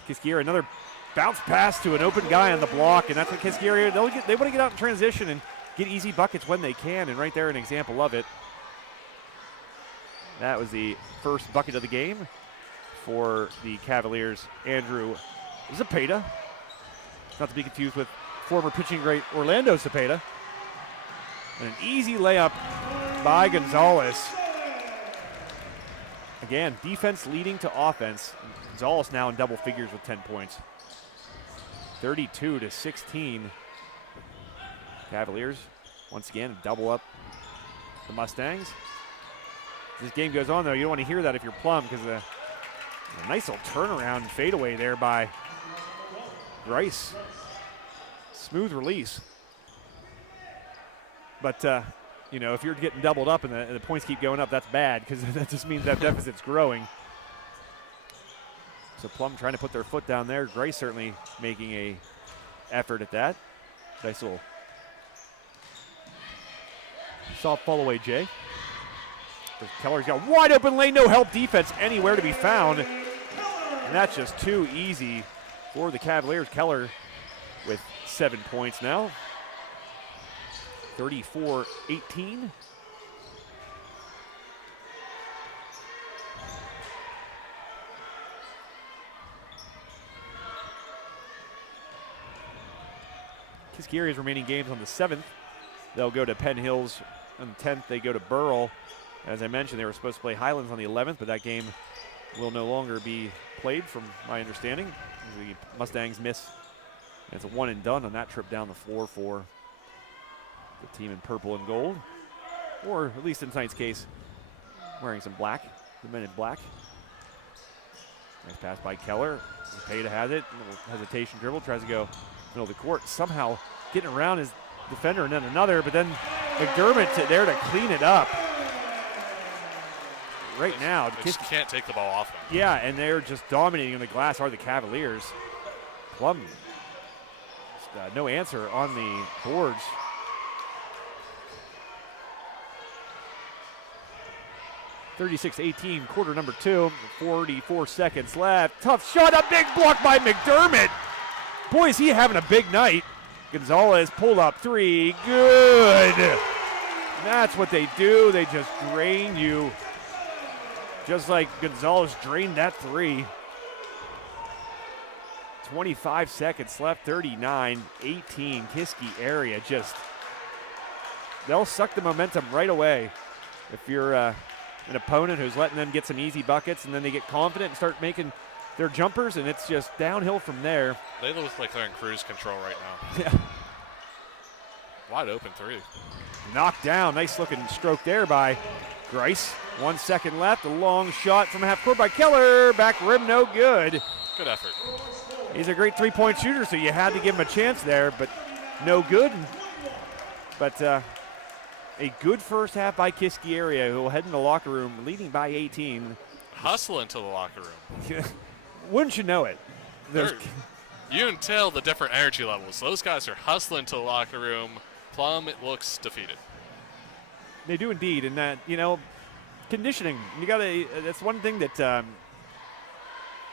Kiski area, another bounce pass to an open guy on the block, and that's what Kiski area, they want to get out in transition and get easy buckets when they can, and right there an example of it. That was the first bucket of the game for the Cavaliers. Andrew Zepeda, not to be confused with former pitching great Orlando Zepeda. And an easy layup by Gonzalez. Again, defense leading to offense. Gonzalez now in double figures with 10 points. 32-16. Cavaliers, once again, double up the Mustangs. As this game goes on, though, you don't want to hear that if you're Plum, because a nice little turnaround and fadeaway there by Grice. Smooth release. But, if you're getting doubled up and the points keep going up, that's bad, because that just means that deficit's growing. So Plum trying to put their foot down there. Grice certainly making a effort at that. Nice little soft fall away, Jay. Keller's got wide open lane, no help defense anywhere to be found. And that's just too easy for the Cavaliers. Keller with 7 points now. 34-18. Kiski area's remaining games on the 7th they'll go to Penn Hills on the 10th. They go to Burrell. As I mentioned, they were supposed to play Highlands on the 11th, but that game will no longer be played from my understanding. The Mustangs miss. It's a one and done on that trip down the floor for the team in purple and gold, or at least in tonight's case, wearing some black, the men in black. Nice pass by Keller. Payda has it. A little hesitation dribble. Tries to go middle of the court. Somehow getting around his defender and then another, but then McDermott there to clean it up. Right now, they just can't take the ball off him. Yeah, and they're just dominating on the glass are the Cavaliers. Plum, no answer on the boards. (36-18), quarter number 2, 44 seconds left. Tough shot, a big block by McDermott. Boy, is he having a big night. Gonzalez pull up 3, good. That's what they do. They just drain you. Just like Gonzalez drained that 3. 25 seconds left, 39-18. Kiski area they'll suck the momentum right away. If you're an opponent who's letting them get some easy buckets and then they get confident and start making their jumpers, and it's just downhill from there. They look like they're in cruise control right now. Yeah. Wide open 3. Knocked down, nice looking stroke there by Grice. 1 second left, a long shot from half court by Keller. Back rim, no good. Good effort. He's a great three-point shooter, so you had to give him a chance there, but no good. But a good first half by Kiski area, who will head in the locker room leading by 18. Hustle into the locker room. Wouldn't you know it? You can tell the different energy levels. Those guys are hustling to the locker room. Plum, it looks defeated. They do indeed, and that, conditioning. That's one thing that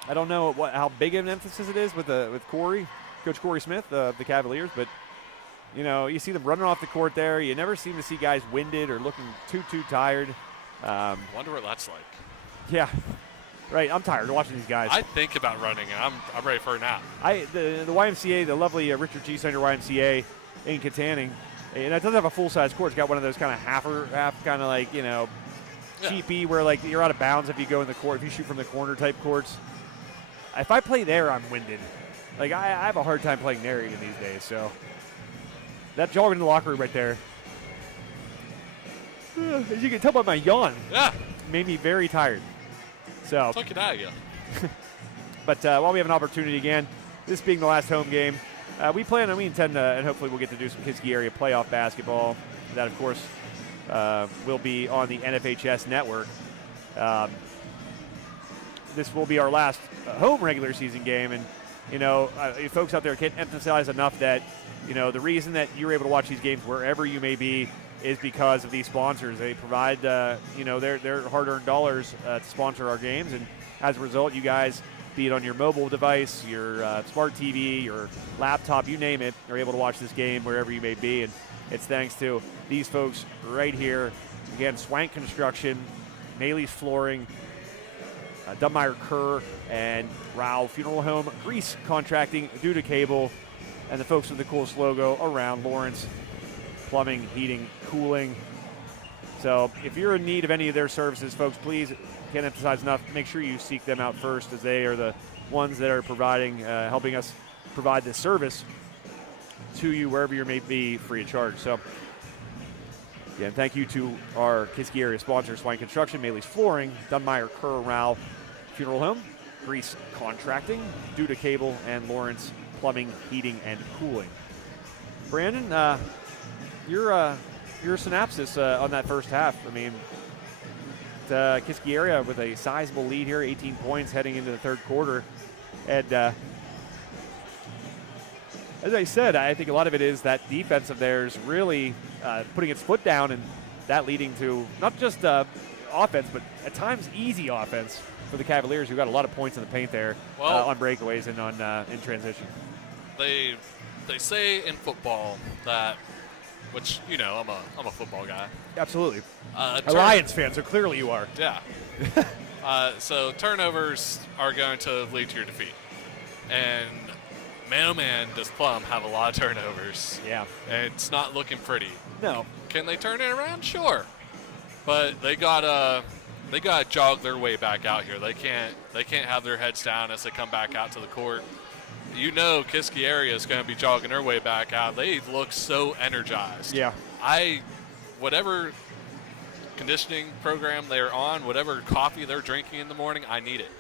I don't know how big of an emphasis it is with Corey, Coach Corey Smith of the Cavaliers, but you see them running off the court there. You never seem to see guys winded or looking too tired. Wonder what that's like. Yeah, right. I'm tired of watching these guys. I think about running, and I'm ready for a nap. The YMCA, the lovely Richard G. Snyder YMCA in Katanning, and it doesn't have a full-size court. It's got one of those kind of half kind of like, cheapy where like you're out of bounds if you go in the court, if you shoot from the corner type courts. If I play there, I'm winded. Like I have a hard time playing there even these days. So that jogging in the locker room right there, as you can tell by my yawn, made me very tired. So took it out of you. But while we have an opportunity again, this being the last home game, we intend to, and hopefully we'll get to do some Kiski area playoff basketball. That, of course, will be on the NFHS network. This will be our last home regular season game, and folks out there can't emphasize enough that the reason that you're able to watch these games wherever you may be is because of these sponsors. They provide their hard-earned dollars to sponsor our games, and as a result, you guys, be it on your mobile device, your smart TV, your laptop, you name it, are able to watch this game wherever you may be, and it's thanks to these folks right here. Again, Swank Construction, Maley's Flooring, Dunmeyer Kerr, and Rao Funeral Home, Grease Contracting, Duda Cable, and the folks with the coolest logo around, Lawrence Plumbing, Heating, Cooling. So if you're in need of any of their services, folks, please, can't emphasize enough, make sure you seek them out first, as they are the ones that are providing, helping us provide this service to you wherever you may be, free of charge. So again, thank you to our Kiski area sponsors, Swank Construction, Maley's Flooring, Dunmeyer Kerr, Rao Funeral Home, Grease Contracting, Duda Cable, and Lawrence Plumbing, Heating, and Cooling. Brandon, your synopsis on that first half. I mean, Kiski area with a sizable lead here, 18 points heading into the third quarter. And as I said, I think a lot of it is that defense of theirs really putting its foot down, and that leading to not just offense, but at times easy offense for the Cavaliers, who got a lot of points in the paint there on breakaways and on in transition. They say in football that, which I'm a football guy. Absolutely. Lions fan, so clearly you are. Yeah. So turnovers are going to lead to your defeat, and man, oh man, does Plum have a lot of turnovers. Yeah. And it's not looking pretty. No. Can they turn it around? Sure. But they gotta jog their way back out here. They can't have their heads down as they come back out to the court. You know Kiski area is going to be jogging their way back out. They look so energized. Yeah. Whatever conditioning program they're on, whatever coffee they're drinking in the morning, I need it.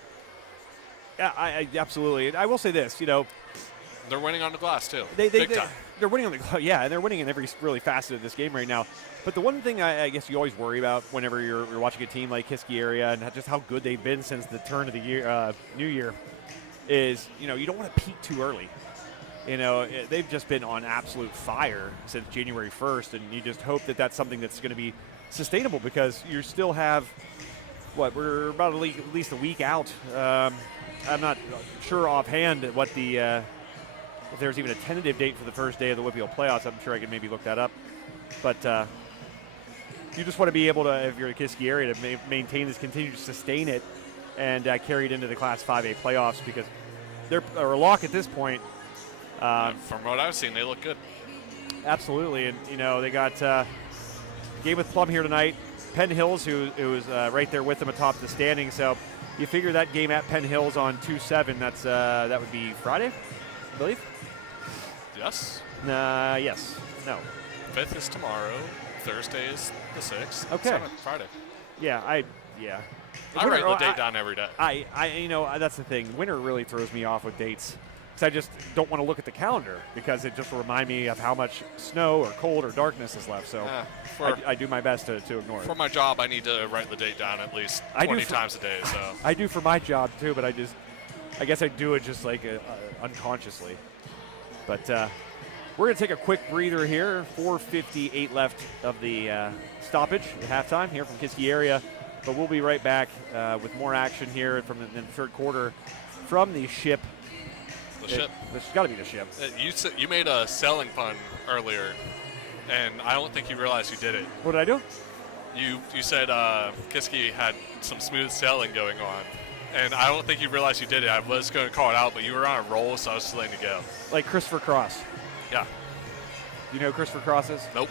Yeah, I absolutely. I will say this, They're winning on the glass too. Big time. They're winning on the and they're winning in every really facet of this game right now. But the one thing I guess you always worry about whenever you're watching a team like Kiski area and just how good they've been since the turn of the year, new year, is you don't want to peak too early. They've just been on absolute fire since January 1st, and you just hope that that's something that's going to be sustainable because you still have we're about at least a week out. I'm not sure offhand what the if there's even a tentative date for the first day of the WPIAL playoffs. I'm sure I could maybe look that up. But you just want to be able to, if you're in the Kiski area, to maintain this, continue to sustain it, and carry it into the Class 5A playoffs because they're a lock at this point. From what I've seen, they look good. Absolutely. And, they got game with Plum here tonight. Penn Hills, who was right there with them atop the standing. So you figure that game at Penn Hills on 2/7, that would be Friday, I believe? Yes. Yes. No. 5th is tomorrow. Thursday is the 6th. Okay. 7th, Friday. Yeah, I write the date down every day. That's the thing. Winter really throws me off with dates because I just don't want to look at the calendar because it just will remind me of how much snow or cold or darkness is left. So I do my best to ignore it. For my job, I need to write the date down at least 20 times a day. So I do for my job too, but I guess I do it just like unconsciously. But we're going to take a quick breather here. 4:58 left of the stoppage at halftime here from Kiski area. But we'll be right back with more action here from the third quarter from the ship. The ship. It's got to be the ship. You made a selling pun earlier, and I don't think you realized you did it. What did I do? You said Kiski had some smooth sailing going on, and I don't think you realized you did it. I was going to call it out, but you were on a roll, so I was just letting you go. Like Christopher Cross. Yeah. You know who Christopher Cross is? Nope.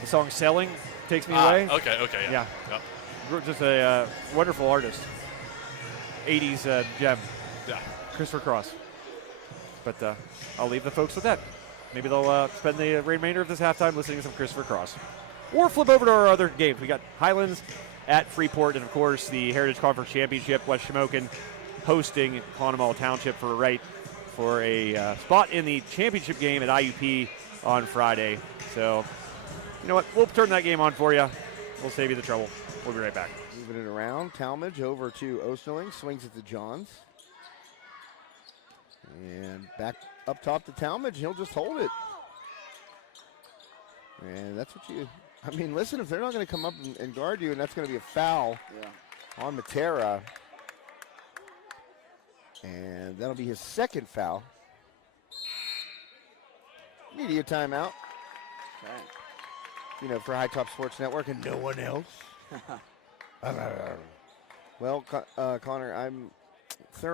The song "Selling" takes me away. Okay, yeah. Yep. Just a wonderful artist. 80s gem. Yeah. Christopher Cross. But I'll leave the folks with that. Maybe they'll spend the remainder of this halftime listening to some Christopher Cross. Or flip over to our other games. We got Highlands at Freeport, and, of course, the Heritage Conference Championship. West Shamokin hosting Conemaugh Township for a spot in the championship game at IUP on Friday. So, you know what? We'll turn that game on for you. We'll save you the trouble. We'll be right back. Moving it around, Talmadge over to Osterling, swings it to Johns. And back up top to Talmadge, he'll just hold it. And that's what listen, if they're not going to come up and guard you, and that's going to be a foul on Matera. And that'll be his second foul. Media timeout. Right. For High Top Sports Network and no one else. Well, Connor, I'm thoroughly